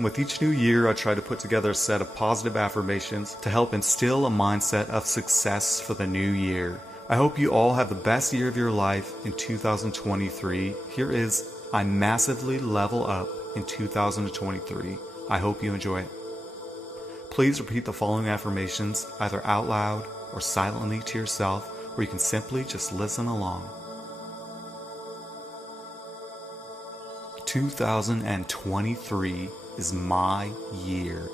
With each new year, I try to put together a set of positive affirmations to help instill a mindset of success for the new year. I hope you all have the best year of your life in 2023. Here is I massively level up in 2023. I hope you enjoy it. Please repeat the following affirmations either out loud or silently to yourself, or you can simply just listen along. 2023 is my year.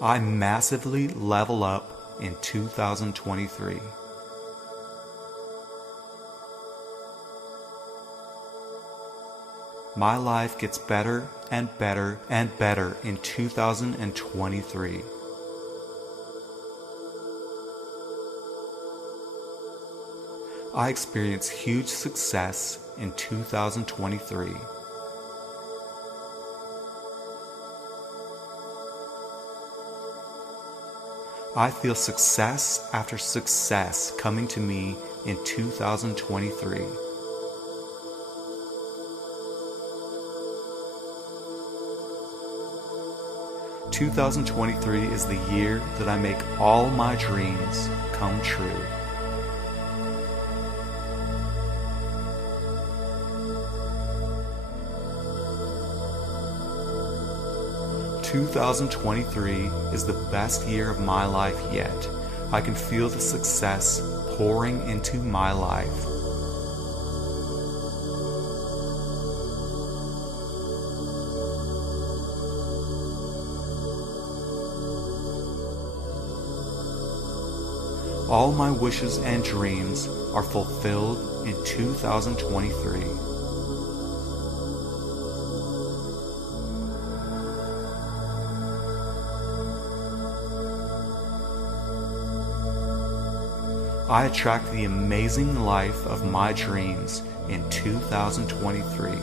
I massively level up in 2023. My life gets better and better and better in 2023. I experience huge success in 2023. I feel success after success coming to me in 2023. " 2023 is the year that I make all my dreams come true. " 2023 is the best year of my life yet. I can feel the success pouring into my life. All my wishes and dreams are fulfilled in 2023. I attract the amazing life of my dreams in 2023.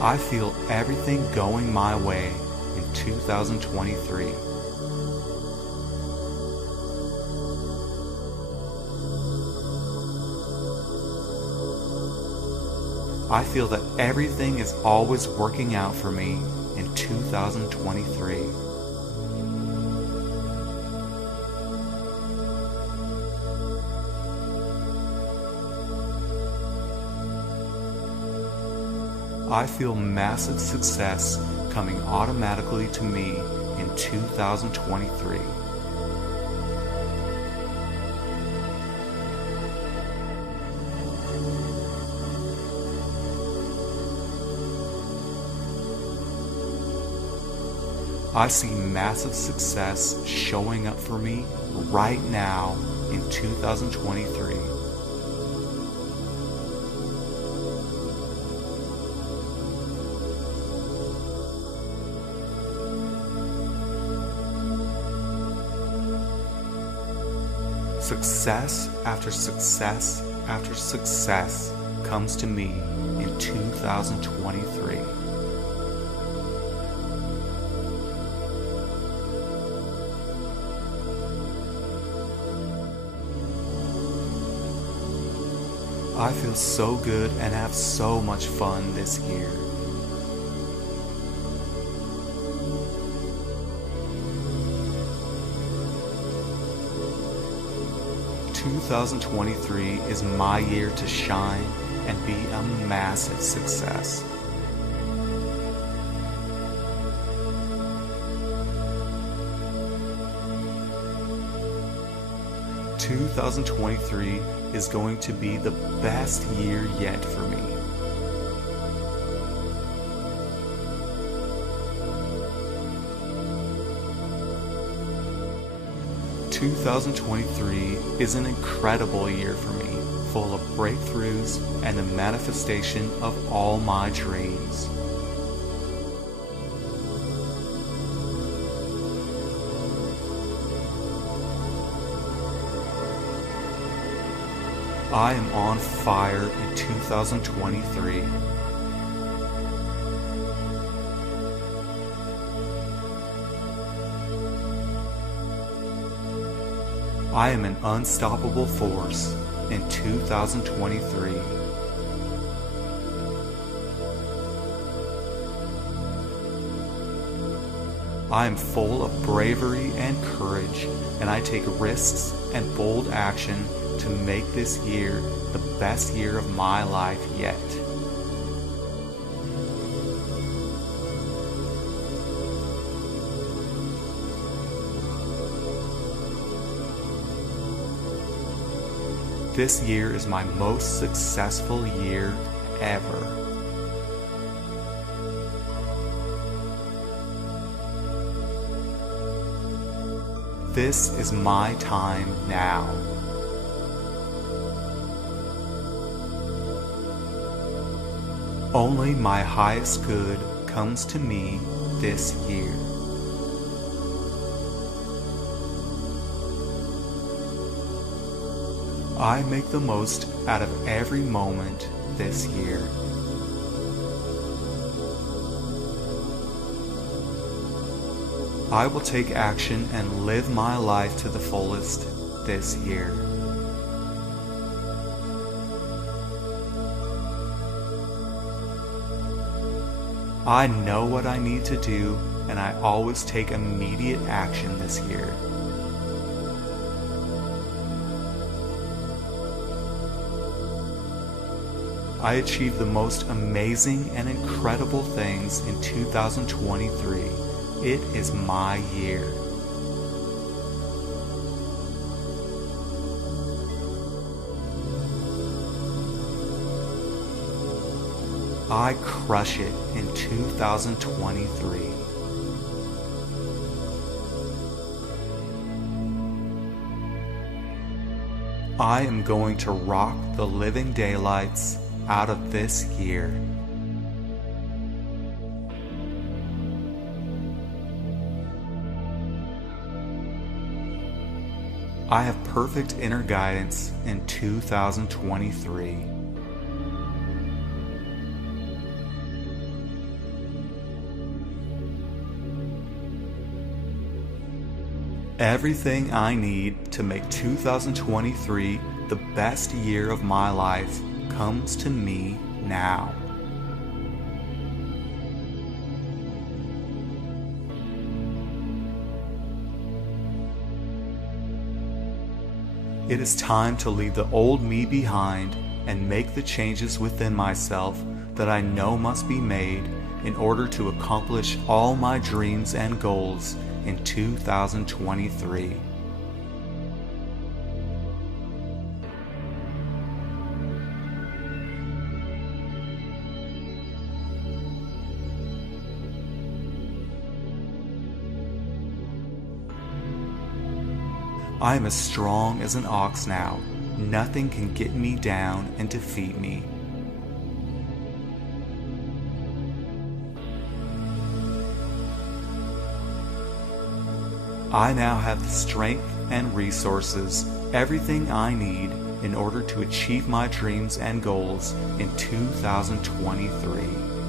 I feel everything going my way in 2023. I feel that everything is always working out for me in 2023. I feel massive success coming automatically to me in 2023. I see massive success showing up for me right now in 2023. Success after success after success comes to me in 2023. I feel so good and have so much fun this year. "2023 is my year to shine and be a massive success. "2023 is going to be the best year yet for me. "2023 is an incredible year for me, full of breakthroughs and the manifestation of all my dreams. I am on fire in 2023. I am an unstoppable force in 2023. I am full of bravery and courage, and I take risks and bold action to make this year the best year of my life yet. This year is my most successful year ever. This is my time now. Only my highest good comes to me this year. I make the most out of every moment this year. I will take action and live my life to the fullest this year. I know what I need to do, and I always take immediate action this year. I achieved the most amazing and incredible things in 2023. It is my year. I crush it in 2023. I am going to rock the living daylights out of this year. I have perfect inner guidance in 2023. Everything I need to make 2023 the best year of my life comes to me now. It is time to leave the old me behind and make the changes within myself that I know must be made in order to accomplish all my dreams and goals in 2023. I am as strong as an ox now. Nothing can get me down and defeat me. I now have the strength and resources, everything I need in order to achieve my dreams and goals in 2023.